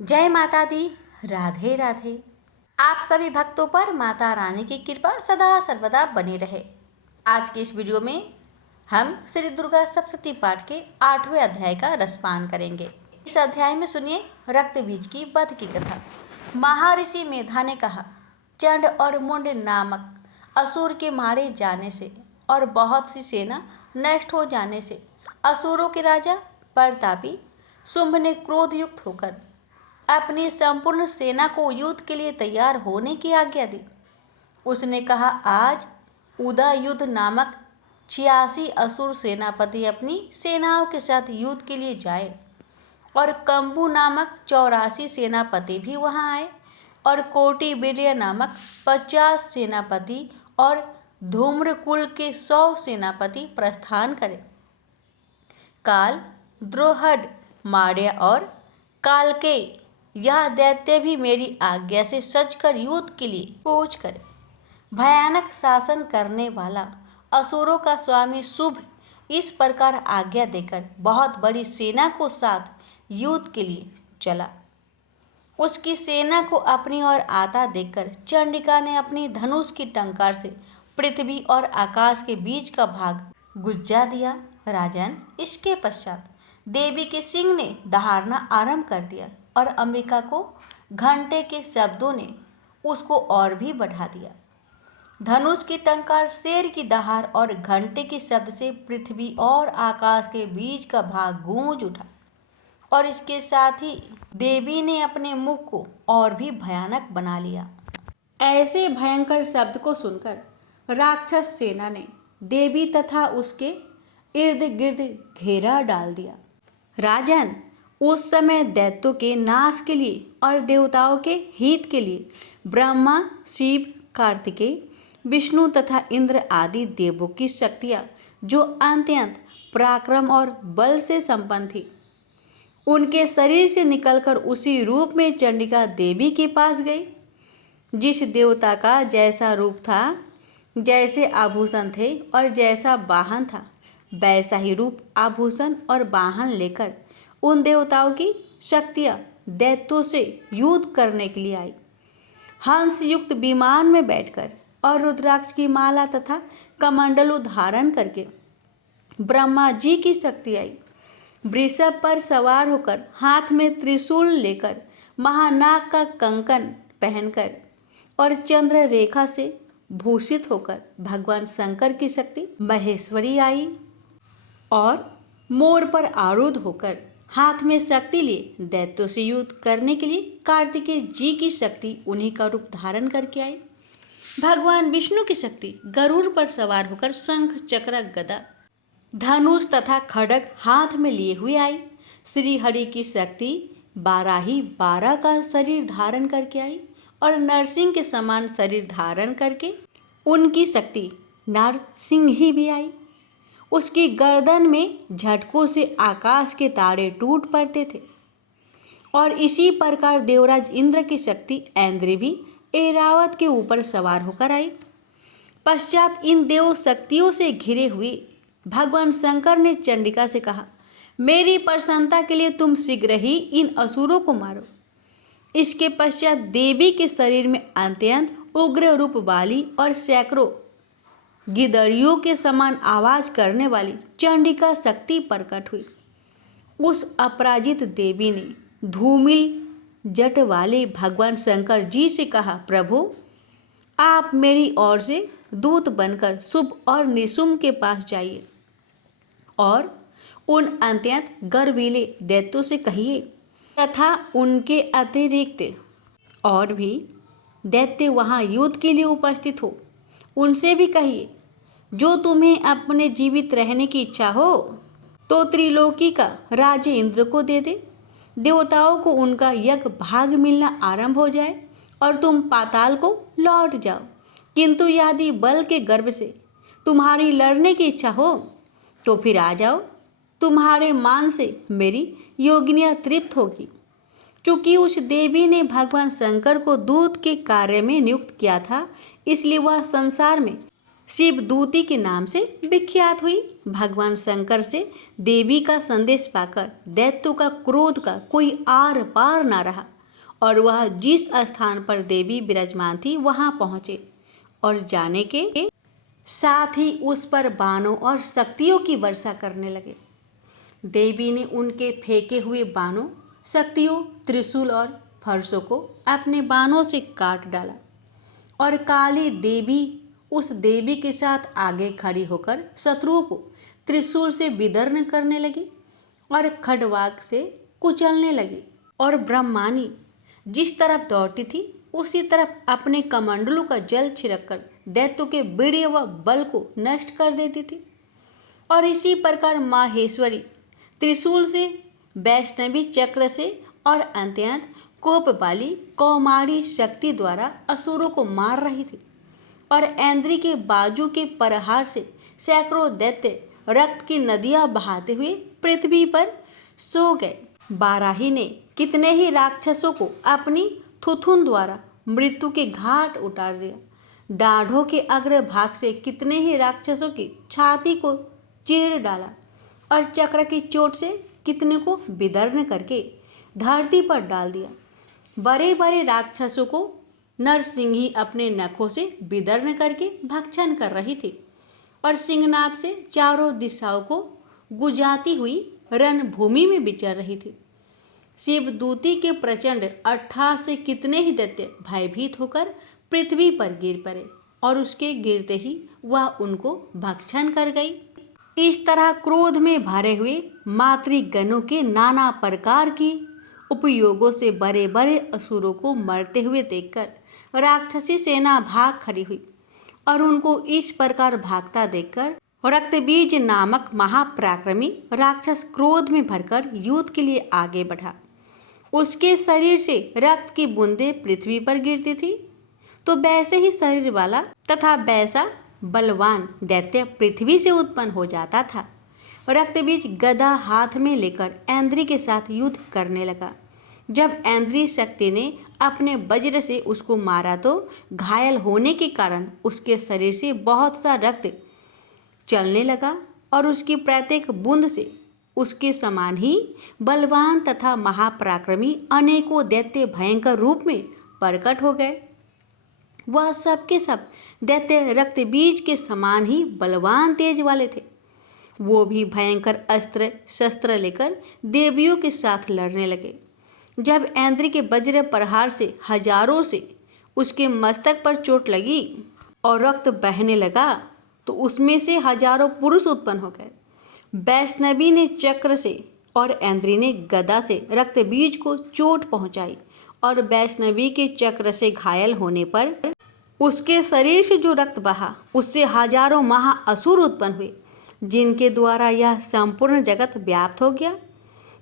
जय माता दी। राधे राधे। आप सभी भक्तों पर माता रानी की कृपा सदा सर्वदा बनी रहे। आज की इस वीडियो में हम श्री दुर्गा सप्तशती पाठ के 8वें अध्याय का रसपान करेंगे। इस अध्याय में सुनिए रक्त बीज की वध की कथा। महर्षि मेधा ने कहा, चंड और मुंड नामक असुर के मारे जाने से और बहुत सी सेना नष्ट हो जाने से असुरों के राजा प्रतापी शुंभ ने क्रोधयुक्त होकर अपनी संपूर्ण सेना को युद्ध के लिए तैयार होने की आज्ञा दी। उसने कहा, आज उदयुद्ध नामक 86 असुर सेनापति अपनी सेनाओं के साथ युद्ध के लिए जाए और कंबु नामक 84 सेनापति भी वहां आए और कोटि वीर्य नामक 50 सेनापति और धूम्रकुल के 100 सेनापति प्रस्थान करें। काल, द्रोहड, मार्य और कालकेय यह दैत्य भी मेरी आज्ञा से सजकर युद्ध के लिए कूच करे। भयानक शासन करने वाला असुरों का स्वामी शुभ इस प्रकार आज्ञा देकर बहुत बड़ी सेना को साथ युद्ध के लिए चला। उसकी सेना को अपनी ओर आता देखकर चंडिका ने अपनी धनुष की टंकार से पृथ्वी और आकाश के बीच का भाग गुज्जा दिया। राजन, इसके पश्चात देवी के सिंह ने दहाड़ना आरंभ कर दिया और अंबिका को घंटे के शब्दों ने उसको और भी बढ़ा दिया। धनुष की टंकार, शेर की दहाड़ और घंटे के शब्द से पृथ्वी और आकाश के बीच का भाग गूंज उठा और इसके साथ ही देवी ने अपने मुख को और भी भयानक बना लिया। ऐसे भयंकर शब्द को सुनकर राक्षस सेना ने देवी तथा उसके इर्द गिर्द घेरा डाल दिया। राजन, उस समय दैत्यों के नाश के लिए और देवताओं के हित के लिए ब्रह्मा, शिव, कार्तिकेय, विष्णु तथा इंद्र आदि देवों की शक्तियाँ जो अत्यंत पराक्रम और बल से संपन्न थी, उनके शरीर से निकलकर उसी रूप में चंडिका देवी के पास गई। जिस देवता का जैसा रूप था, जैसे आभूषण थे और जैसा वाहन था, वैसा ही रूप, आभूषण और वाहन लेकर उन देवताओं की शक्तियाँ दैत्यों से युद्ध करने के लिए आई। हंस युक्त विमान में बैठकर और रुद्राक्ष की माला तथा कमंडलु धारण करके ब्रह्मा जी की शक्ति आई। वृषभ पर सवार होकर, हाथ में त्रिशूल लेकर, महानाग का कंकन पहनकर और चंद्र रेखा से भूषित होकर भगवान शंकर की शक्ति महेश्वरी आई और मोर पर आरूढ़ होकर हाथ में शक्ति लिए दैत्यों से युद्ध करने के लिए कार्तिकेय जी की शक्ति उन्हीं का रूप धारण करके आई। भगवान विष्णु की शक्ति गरुड़ पर सवार होकर शंख, चक्र, गदा, धनुष तथा खड्ग हाथ में लिए हुए आई। श्री हरि की शक्ति 12 का शरीर धारण करके आई और नरसिंह के समान शरीर धारण करके उनकी शक्ति नरसिंह ही भी आई। उसकी गर्दन में झटकों से आकाश के तारे टूट पड़ते थे और इसी प्रकार देवराज इंद्र की शक्ति ऐन्द्री भी ऐरावत के ऊपर सवार होकर आई। पश्चात इन देव शक्तियों से घिरे हुए भगवान शंकर ने चंडिका से कहा, मेरी प्रसन्नता के लिए तुम शीघ्र ही इन असुरों को मारो। इसके पश्चात देवी के शरीर में अत्यंत उग्र रूप वाली और सैकड़ों गिदड़ियों के समान आवाज करने वाली चंडिका शक्ति प्रकट हुई। उस अपराजित देवी ने धूमिल जट वाले भगवान शंकर जी से कहा, प्रभु, आप मेरी ओर से दूत बनकर शुभ और निशुंभ के पास जाइए और उन अत्यंत गर्वीले दैत्यों से कहिए तथा उनके अतिरिक्त और भी दैत्य वहाँ युद्ध के लिए उपस्थित हो, उनसे भी कहिए, जो तुम्हें अपने जीवित रहने की इच्छा हो तो त्रिलोकी का राज्य इंद्र को दे दे। देवताओं को उनका यज्ञ भाग मिलना आरंभ हो जाए और तुम पाताल को लौट जाओ। किंतु यदि बल के गर्भ से तुम्हारी लड़ने की इच्छा हो तो फिर आ जाओ, तुम्हारे मान से मेरी योगिनियाँ तृप्त होगी। चूँकि उस देवी ने भगवान शंकर को दूत के कार्य में नियुक्त किया था, इसलिए वह संसार में शिवदूती के नाम से विख्यात हुई। भगवान शंकर से देवी का संदेश पाकर दैत्यों का क्रोध का कोई आर पार ना रहा और वह जिस स्थान पर देवी विराजमान थी वहां पहुंचे और जाने के साथ ही उस पर बाणों और शक्तियों की वर्षा करने लगे। देवी ने उनके फेंके हुए बाणों, शक्तियों, त्रिशूल और फरसों को अपने बाणों से काट डाला और काली देवी उस देवी के साथ आगे खड़ी होकर शत्रुओं को त्रिशूल से विदर्न करने लगी और खड्वाक से कुचलने लगी। और ब्रह्मानी जिस तरफ दौड़ती थी उसी तरफ अपने कमंडलों का जल छिड़ककर दैत्यों के वीर्य व बल को नष्ट कर देती थी। और इसी प्रकार माहेश्वरी त्रिशूल से, वैष्णवी चक्र से और अत्यंत कोप वाली कौमारी शक्ति द्वारा असुरों को मार रही थी। और ऐन्द्री के बाजू के प्रहार से सैकड़ों दैत्य रक्त की नदियां बहाते हुए पृथ्वी पर सो गए। बाराही ने कितने ही राक्षसों को अपनी थुथुन द्वारा मृत्यु के घाट उतार दिया। दाढ़ों के अग्रभाग से कितने ही राक्षसों की छाती को चीर डाला और चक्र की चोट से कितने को विदर्न करके धरती पर डाल दिया। बड़े बड़े राक्षसों को नरसिंही अपने नखों से विदर्न करके भक्षण कर रही थी और सिंहनाद से चारों दिशाओं को गुजाती हुई रणभूमि में विचर रही थी। शिवदूती के प्रचंड अट्टहास से कितने ही दैत्य भयभीत होकर पृथ्वी पर गिर पड़े और उसके गिरते ही वह उनको भक्षण कर गई। इस तरह क्रोध में भरे हुए मातृगणों के नाना प्रकार की उपयोगों से बड़े बड़े असुरों को मरते हुए देखकर राक्षसी सेना भाग खड़ी हुई और उनको इस प्रकार भागता देखकर रक्तबीज नामक महापराक्रमी राक्षस क्रोध में भरकर युद्ध के लिए आगे बढ़ा। उसके शरीर से रक्त की बूंदें पृथ्वी पर गिरती थी तो वैसे ही शरीर वाला तथा वैसा बलवान दैत्य पृथ्वी से उत्पन्न हो जाता था। रक्तबीज गदा हाथ में लेकर ऐन्द्री के साथ युद्ध करने लगा। जब ऐन्द्री शक्ति ने अपने वज्र से उसको मारा तो घायल होने के कारण उसके शरीर से बहुत सा रक्त चलने लगा और उसकी प्रत्येक बूंद से उसके समान ही बलवान तथा महापराक्रमी अनेकों दैत्य भयंकर रूप में प्रकट हो गए। वह सब के सब दैत्य रक्तबीज के समान ही बलवान तेज वाले थे। वो भी भयंकर अस्त्र शस्त्र लेकर देवियों के साथ लड़ने लगे। जब ऐन्द्री के वज्र प्रहार से हजारों से उसके मस्तक पर चोट लगी और रक्त बहने लगा तो उसमें से हजारों पुरुष उत्पन्न हो गए। वैष्णवी ने चक्र से और ऐन्द्री ने गदा से रक्तबीज को चोट पहुंचाई और वैष्णवी के चक्र से घायल होने पर उसके शरीर से जो रक्त बहा उससे हजारों महाअसुर उत्पन्न हुए जिनके द्वारा यह संपूर्ण जगत व्याप्त हो गया।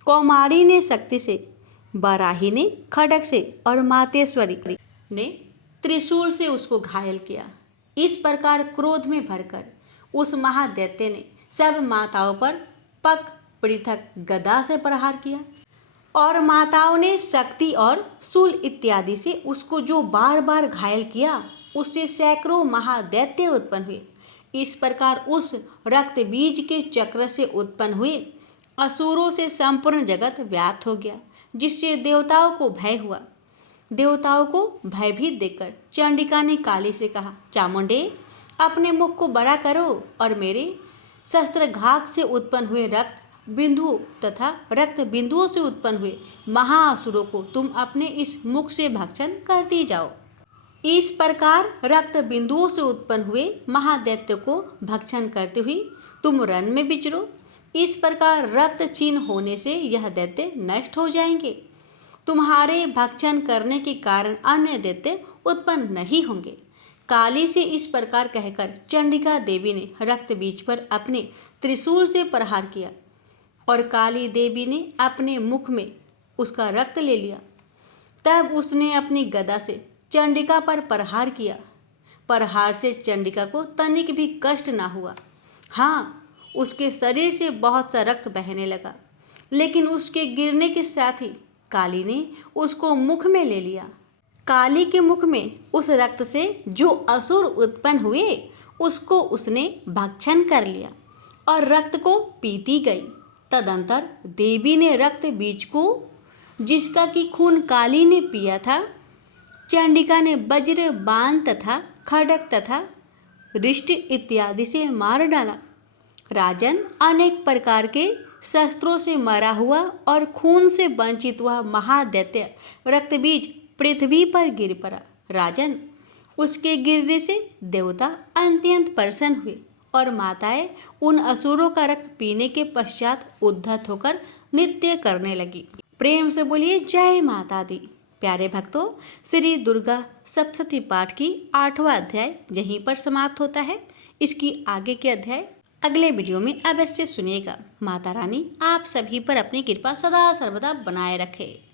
कौमारी ने शक्ति से, बाराही ने खड्ग से और मातेश्वरी ने त्रिशूल से उसको घायल किया। इस प्रकार क्रोध में भरकर उस महादैत्य ने सब माताओं पर पग पृथक गदा से प्रहार किया और माताओं ने शक्ति और शूल इत्यादि से उसको जो बार बार घायल किया उससे सैकड़ों महादैत्य उत्पन्न हुए। इस प्रकार उस रक्तबीज के चक्र से उत्पन्न हुए असुरों से संपूर्ण जगत व्याप्त हो गया जिससे देवताओं को भय हुआ। देवताओं को भयभीत देखकर चंडिका ने काली से कहा, चामुंडे अपने मुख को बड़ा करो और मेरे शस्त्रघात से उत्पन्न हुए रक्त बिंदुओं तथा रक्त बिंदुओं से उत्पन्न हुए महाअसुरों को तुम अपने इस मुख से भक्षण करती जाओ। इस प्रकार रक्त बिंदुओं से उत्पन्न हुए महादैत्य को भक्षण करते हुए तुम रण में विचरो। इस प्रकार रक्त क्षीण होने से यह दैत्य नष्ट हो जाएंगे। तुम्हारे भक्षण करने के कारण अन्य दैत्य उत्पन्न नहीं होंगे। काली से इस प्रकार कहकर चंडिका देवी ने रक्तबीज पर अपने त्रिशूल से प्रहार किया और काली देवी ने अपने मुख में उसका रक्त ले लिया। तब उसने अपनी गदा से चंडिका पर प्रहार किया। प्रहार से चंडिका को तनिक भी कष्ट ना हुआ। हाँ, उसके शरीर से बहुत सा रक्त बहने लगा, लेकिन उसके गिरने के साथ ही काली ने उसको मुख में ले लिया। काली के मुख में उस रक्त से जो असुर उत्पन्न हुए उसको उसने भक्षण कर लिया और रक्त को पीती गई। तदंतर देवी ने रक्त बीज को, जिसका कि खून काली ने पिया था, चंडिका ने वज्र, बाण तथा खड्ग तथा रिष्ट इत्यादि से मार डाला। राजन, अनेक प्रकार के शस्त्रों से मरा हुआ और खून से वंचित हुआ महादैत्य रक्तबीज पृथ्वी पर गिर पड़ा। राजन, उसके गिरने से देवता अत्यंत प्रसन्न हुए और माताएं उन असुरों का रक्त पीने के पश्चात उद्धत होकर नृत्य करने लगी। प्रेम से बोलिए जय माता दी। प्यारे भक्तों, श्री दुर्गा सप्तशती पाठ की 8वां अध्याय यहीं पर समाप्त होता है। इसकी आगे के अध्याय अगले वीडियो में अवश्य सुनिएगा। माता रानी आप सभी पर अपनी कृपा सदा सर्वदा बनाए रखे।